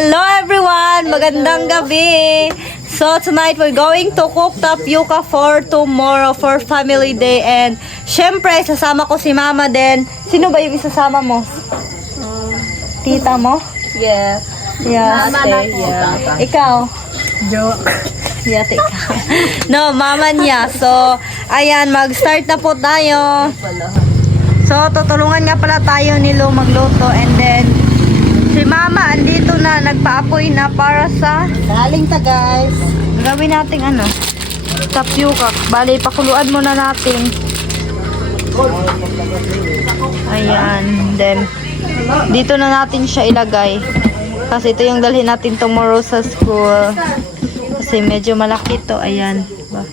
Hello everyone! Magandang gabi! So tonight we're going to cook tapioca for tomorrow for family day, and syempre sasama ko si mama din. Sino ba yung isasama mo? Tita mo? Yeah. Yeah. Mama na po. Yeah. Ikaw? Jo. Yeah, ikaw. No, mama niya. So, ayan, mag-start na po tayo. So, tutulungan nga pala tayo ni Lo magluto, and then si mama andito na, nagpaapoy na para sa Galing ta guys. gawin nating ano, tapioca. Bali, pakuluan muna natin. Ayan. Then, dito na natin siya ilagay. Kasi ito yung dalhin natin tomorrow sa school. Kasi medyo malaki to. Ayan. Diba?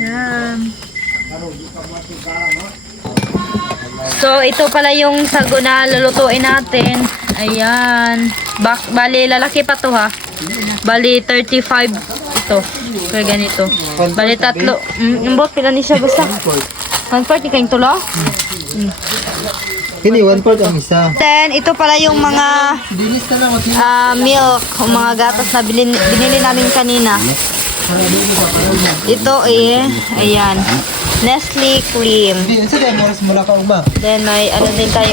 Ayan. So, ito pala yung sago na lulutuin natin. Ayan. Bali, lalaki pa to ha. Bali, 35 ito. Kaya ganito. Bali, tatlo. Imbot, pila ni siya basta. 1/4 kayong tulo? Hindi, 1/4 ang isa. Then, ito pala yung mga Dinis na lang. milk, o mga gatas na binili namin kanina. Ito ayan, Nestle Cream. Hindi, isa tayo, moras mula ka uma. Then, may ano din tayo,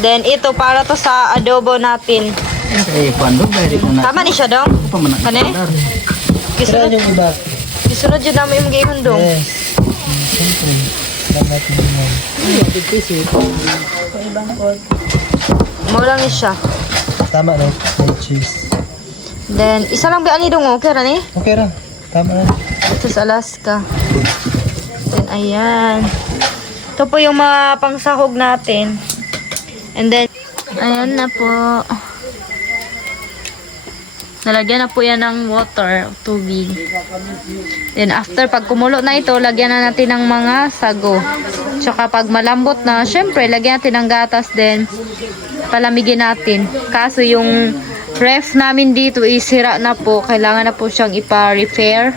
then ito, para to sa adobo natin. Eh, kwando, dahil ko na. Tama ni siya dong? Kane? Sira Gisunod, yung iba. gisunod yun namin yung gayhon dong. Yes. Siyempre. Lang natin yun. Maulang ni siya. Tama na. May cheese. Then, isa lang ba ani dong, okay ra ni? Okay ra. Tama na. Ito sa Alaska. Then, ayan. Ito po yung mga pangsahog natin. And then, ayan na po. Nalagyan na po yan ng water, tubig. Then, after, pag kumulo na ito, lagyan na natin ng mga sago. Tsaka pag malambot na, syempre, lagyan natin ng gatas din. Palamigin natin. Kaso yung ref namin dito is sira na po. Kailangan na po siyang ipa-repair.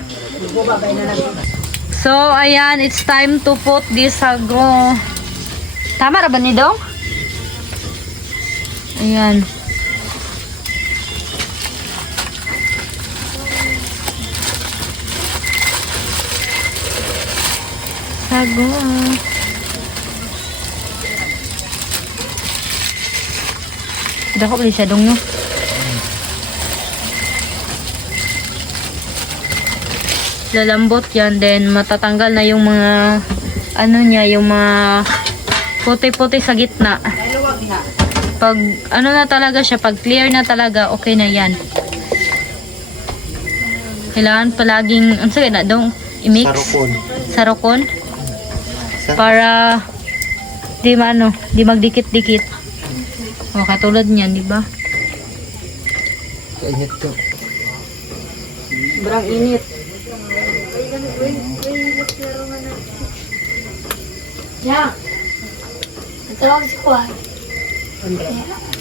So, ayan, it's time to put this sago. Tama ra ba ni Dong? Ayan. Sago. Udah kok beli siya Dong no? Lalambot yan, then matatanggal na yung mga ano niya, yung mga puti-puti sa gitna. Pag ano na talaga siya, pag clear na talaga, okay na yan. Kailangan palaging, ang sige na dong, i-mix. Sarukon. Sarukon. Para di magdikit-dikit. O, katulad niyan, di ba? Kainit to. Sobrang init. Ya. Tawag si Kwan.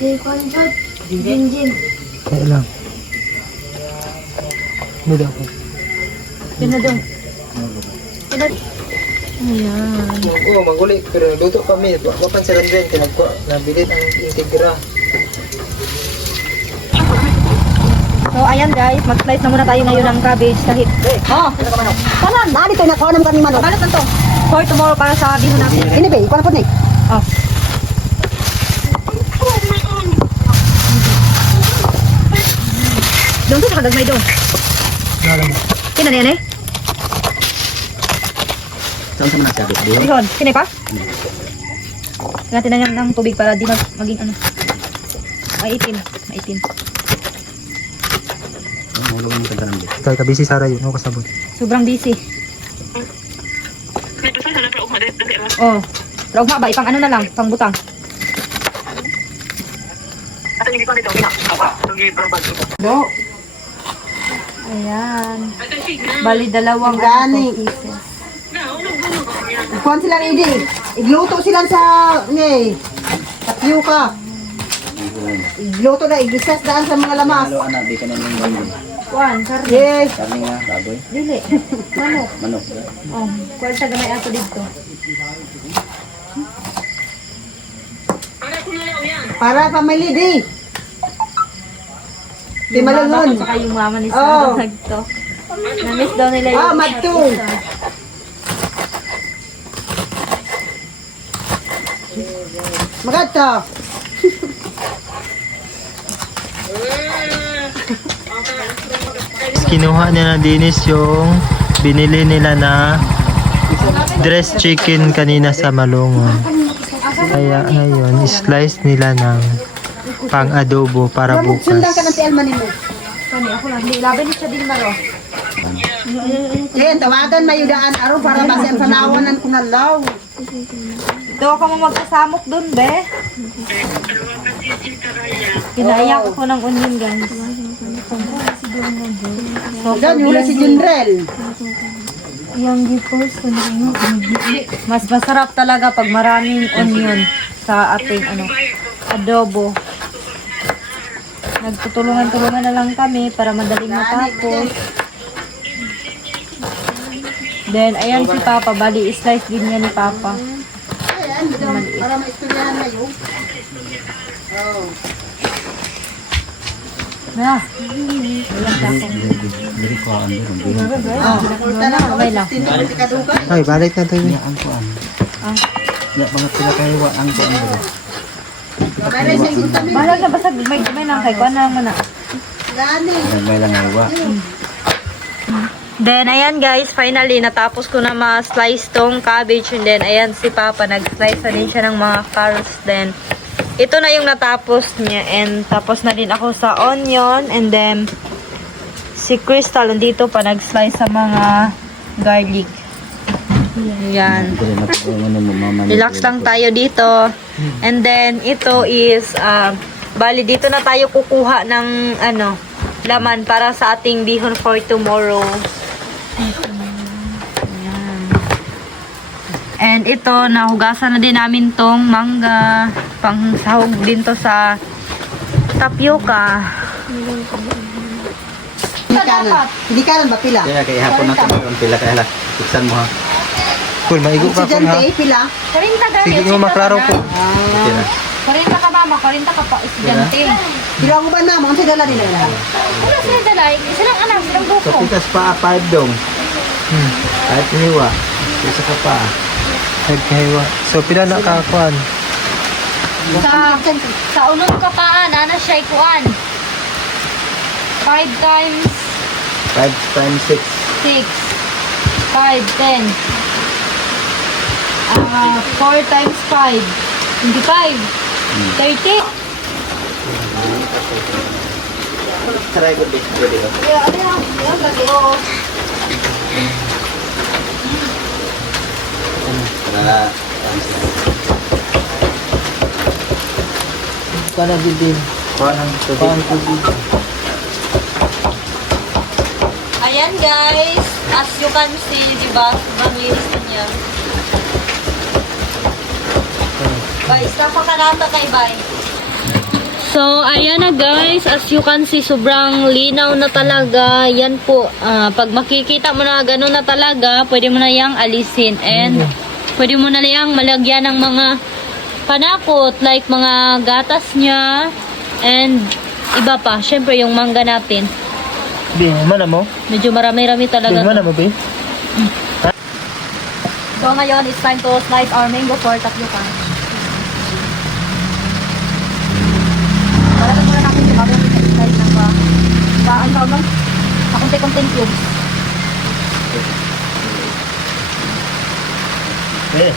Si Kwan Jod. Jinjin. Kaya lang. Ano daw ko? Yun na dong. Ayan. Oo, manguli. Pero nagluto kami. Wapan sa Landren. Nabilit ang integra. So, ayan guys, mag-slice na muna tayo ngayon ng cabbage kahit. Oh. Kanan, nari tayo nakuha naman kami manok. Balot na to. For tomorrow para sa bihon natin. Ini be, ikaw na po ni. Oh. Doon sa kagagmay doon. Nalang. Kina na yan eh? Saan sa mga sabi? Bihon. Kina pa? Natin na ng tubig para di maging ano. Maitim. Maitim. Kaya ka busy Sarah yun. Ako kasabot. Sobrang busy. Oh. Raugma ba? Ipang ano na lang? Pang butang. Do. Ayan. Bali dalawang Gani. pieces. Kwan sila idi. Igluto sila sa ni. Tapioca. Igluto na igisas daan sa mga lamas. Kuan, karne. Yes. Kami nga, baboy. Dili. Manok. Manok. Oh, kuan sa gamay ato dito. Para family di. Di malangon. Saka yung mama ni Oh. Sarah nagto. Na-miss daw nila yung Madto. Magato. Kinuha niya na Dennis yung binili nila na dressed chicken kanina sa Malungon. Kaya ngayon, slice nila ng pang-adobo para Sundan ka ng bukas. si Alman mo. Kani ako lang, di laban ni siya din maro. Kaya tawagan mayudaan araw para basi ang panawanan ko na law. Ito ako mo magkasamok dun, be. Kinaiyak ako ng onion, guys. Diyan yung si Junrel. Yung gipos, mas masarap talaga pag maraming onion sa ating adobo. Nagtutulungan-tulungan na lang kami para madaling matapos. Then, ayan si Papa. Bali, slice din niya ni Papa. Ayan, para maistoryahan na yun. Oh. Na. Ayan sa akin. Oh, kurta na Okay lang. Tinti ka duka. Ay, balik na tayo. Ah. Bagay sa iguta mi. Bahala na basta may nang kay ko na mo na. Gani. Then, ayan guys, finally, natapos ko na ma-slice tong cabbage. And then, ayan si Papa, nag-slice na din siya ng mga carrots. Then, ito na yung natapos niya. And, tapos na din ako sa onion. And then, si Crystal, nandito pa, nag-slice sa mga garlic. Ayan. Relax lang tayo dito. And then, ito is, bali, dito na tayo kukuha ng, laman para sa ating bihon for tomorrow. Ayan. And ito, nahugasan na din namin tong mangga. Pangsahog din to sa tapioca. Hindi ka lang ba pila? Kaya kaya hapon na ito ang pila kaya buksan mo ha. Cool, maigo ka ko ha. Estudyante pila. 40 guys. Sige mo maklaro ko. Okay na. 40 ka mama, 40 ka pa estudyante. Pila ko ba na mga sa dala nila. Wala sila dalay. Silang anak, silang Sa buko. pitas pa 5 dong. Kahit hiwa. Isa ka pa. Nagkahiwa. So, pila na kakuan. Sa unod ka pa, nana siya ikuan. 5 times 5 times 6. 6. 5, 10. 4 times 5. 25. 30. Try ko din. Pwede ka. Wala. Kana bidin. Parang tubig. Ayan guys, as you can see, di ba? Sobrang linis na niya. Bye, stop ka nata kay bye. So, ayan na guys, as you can see, sobrang linaw na talaga. Yan po, pag makikita mo na gano'n na talaga, pwede mo na yang alisin. And, pwede mo na yang malagyan ng mga panakot, like mga gatas niya, and iba pa. Syempre, yung mangga natin. Be, mana mo? Medyo marami-rami Be, talaga. mana mo, be? So, ngayon, it's time to slice our mango for tapioca. Para muna natin yung bago slice ng ang tawag lang, kakunti-kunting cubes. Be.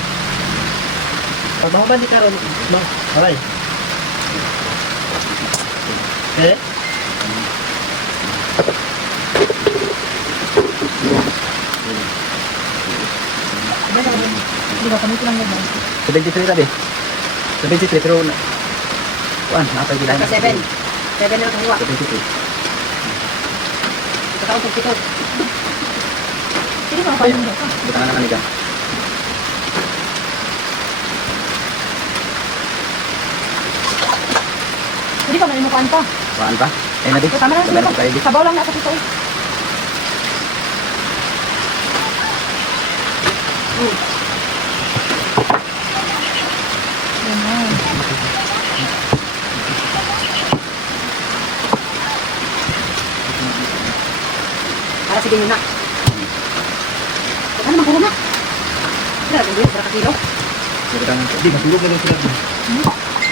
Pagbaho ba di karon? No, alay. Be. Hindi ba, kami lang yun. Tubig dito tabi. Tubig dito pero kuan, apa yung bilahin? 7. 7 na kahiwa. Tubig dito. Ito ka utog pito. Sige ba, paano mo? Buta na kanila. Hindi ba, manimukaan pa. Kuan pa? Ay nabi. Tama na, sige ba? Sabaw lang na sa pito. sige yun na. Ano naman puro na? Kaya lagi yun, para kilo. Di, matulog na lang sila.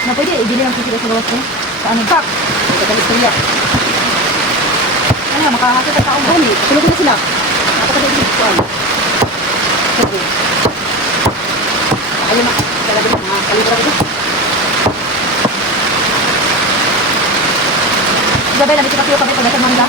Na pwede, ibili lang kilo sa gawas ko. Sa ano? Pak! May katalistorya. Ano, makahati ka taong dami. Tulog na sila. Nakapagod din. Kuan. Okay. Ayun na. Talaga na, mga kalibra ko. Gabay, labis ka kilo kami pag nasa mangga.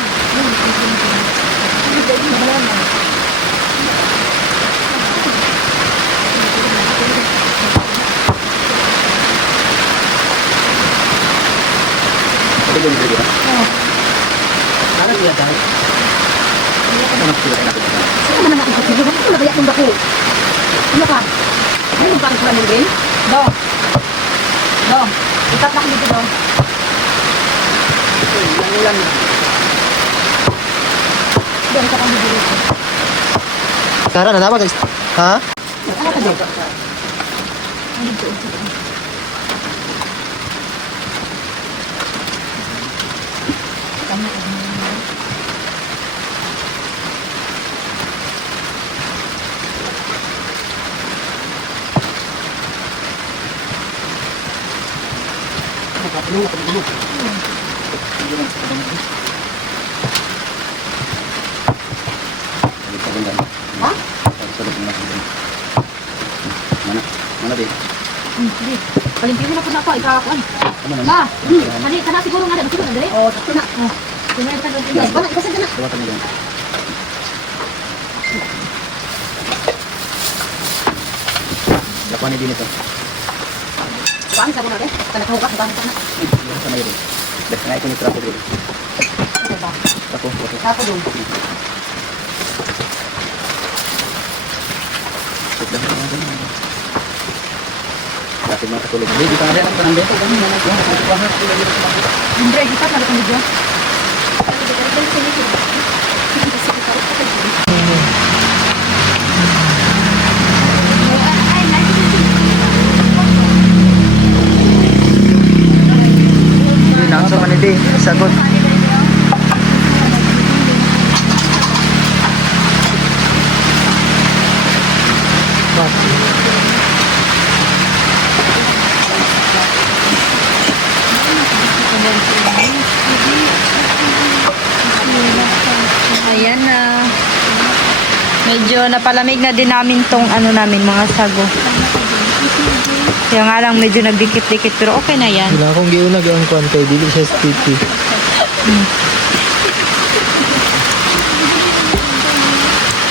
Ito ba yung video? Ano sila dahil? Ano na sila natin? Sino naman natin kasi? Bakit ko nabaya kong dako? Ano ka? Ano yung parang kulang din? Dong. Dong. Itat na kami dito, Dong. Nangulan na. Dong, itat kami dito. Sarah, nalaman guys. Ha? Ano ka dito? Ano dito? Ha? Mana din? Hindi. Palimpiyo na po na ako. Ikakuan. Ano na? Ma! Kani, kana siguro nga rin. Siguro na dali. Oo, sakto na. Tingnan ka doon. Yes, bana, ikasag ka na. Dawa ka na yan. Lakuan ni din ito. Kuan sa muna, Kanakaw ka, kuan ka na. Yan sa mayroon. Dek na ito ni trapo dito. Ano ba? Trapo. Kapo doon. Dati mga katulog. Hindi, di pa rin ang panang beto. Ganun na lang. Hindi, ikat na lang video. Hindi na ako sa manidi. Sagot. Ayan na. Medyo napalamig na din namin tong ano namin, mga sago. Kaya nga lang medyo nagdikit-dikit pero okay na yan. Wala akong giunag ang kwan kay dili siya sticky.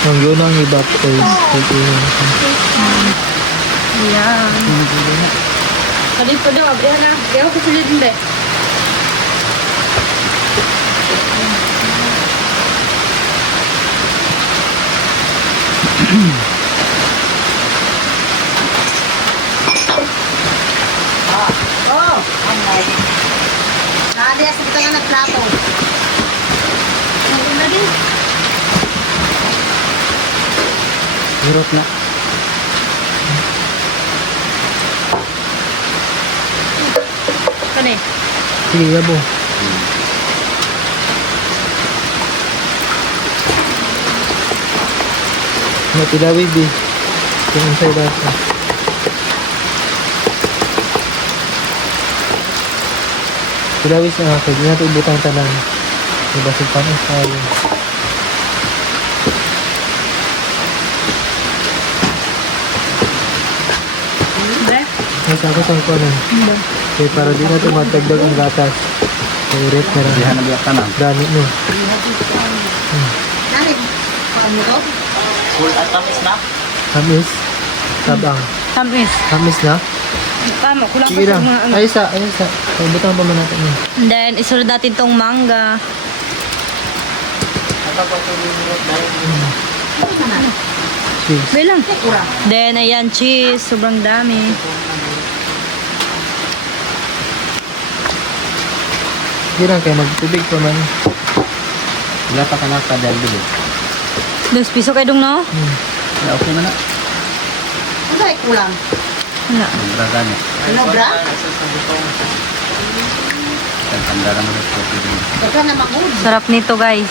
Ang giunang i-baptize. Ayan. Kalit po daw, abrihan na. Kaya ako sila din ba? Oh! Nadia, sa kita nga nagplato. Ano na din? Hirot na. Kani? Sige, yabo. Natilawid di. Kung inside data. Tilawis na ako. Hindi natin ibutang tanan. Diba si panis tayo. Be? Nasa ako sa kuwanan. Okay, para di natin matagdag ang gatas. Kaya rate na lang. Dihan na biyak tanan. Dami mo. Nani, paano mo to? Full at tamis na. Tamis. Tabang. Tamis. Tamis na. Tama, kulang pa Sige sa lang. mga ano. Ay, isa. Ay, isa. Ay, butang pa man natin yun. And then, isunod natin tong mangga. Cheese. Bilang. Then, ayan, cheese. Sobrang dami. Sige lang, kaya magtubig pa man. Wala pa ka naka dahil dito. 2 piso kayo dong, no? Wala, okay na na. Ano ay kulang? Wala. Ang braga niya. Ano, bra? Tanda lang mo ito. Ito na magod. Sarap nito, guys.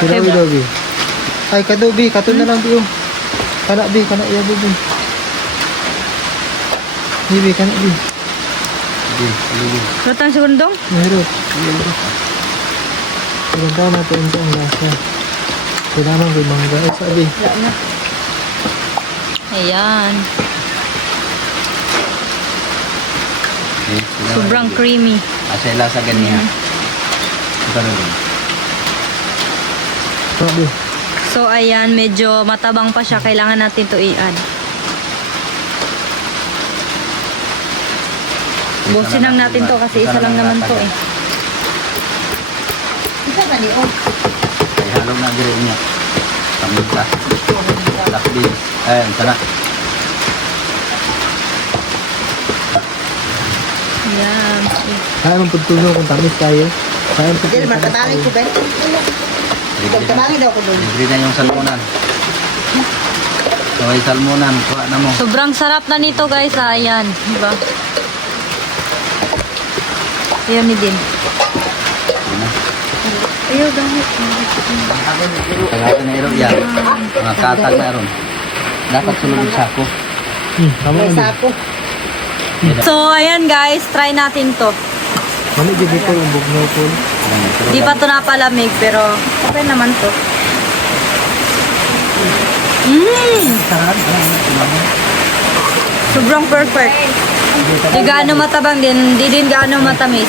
Sila bi daw bi. Ay kado bi, kato na lang bi. Kana bi, kana iya bi. Bi kana bi. Lutang segundong? Meron. Maganda na ito ang lasa. Kailangan ko mangga. Eh, sabi. Ayan. Sobrang creamy. Asa lasa ganyan. Sabi. So, ayan. Medyo matabang pa siya. Kailangan natin to i-add. Busin lang natin to kasi isa lang naman to eh. Isa ba ni oh? Ay halong na diri niya. Pamunta. Lakbi. Ayan, sana. Ayan. Kaya mong pagtulong kung tamis tayo. Kaya mong Hindi pagtulong naman katangi ko ba? Katangi daw ko doon. Libre na yung salmonan. Kaway salmonan, kuha na mo. Sobrang sarap na nito guys. Ayan. Diba? Ayan ni din. Ayaw gamit. Tagata na iro yan. Mga katag na ron. Dapat sulog yung sako. Tama May yun. sako. So, ayan guys. Try natin to. Mali gid ko yung bugnaw ko. Di pa to napalamig pero okay naman to. Sobrang perfect. Di gaano matabang din, di din gaano matamis.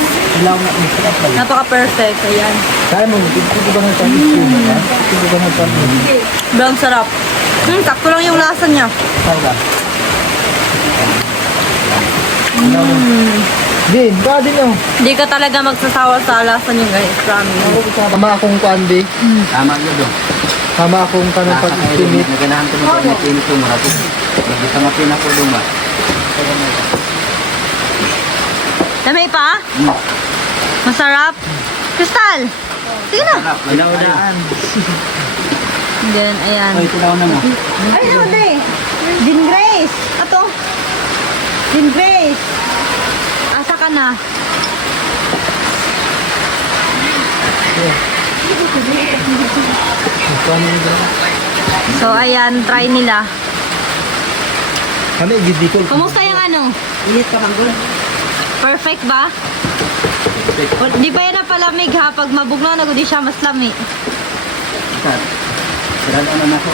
Napaka-perfect. Ayan. Kaya mo, hindi ba ng tamis yun? Hindi ba ng tamis? Sobrang sarap. Sakto lang yung lasa niya. Kaya. Din, ba din oh. Di ka talaga magsasawa sa lasa niya guys. Promise. Tama akong kuandi. Tama yun doon. Tama akong kanong pag-estimate. Naganahan ko mo sa pinit ko marapos. Nagisa nga pinako doon ba? Dami pa? Masarap? Crystal! Sige na. Ilaw na. Then, ayan. Ay, tulaw na mo. Ay, ano na eh. Din Grace. Ato. Din Grace. Asa ka na? So, ayan. Try nila. Kami, gidikol. Kumusta yung ano? Init ka manggol. Perfect ba? Di pa yan napalamig ha. Pag mabugnaw na di siya mas lami. Sirado na ako.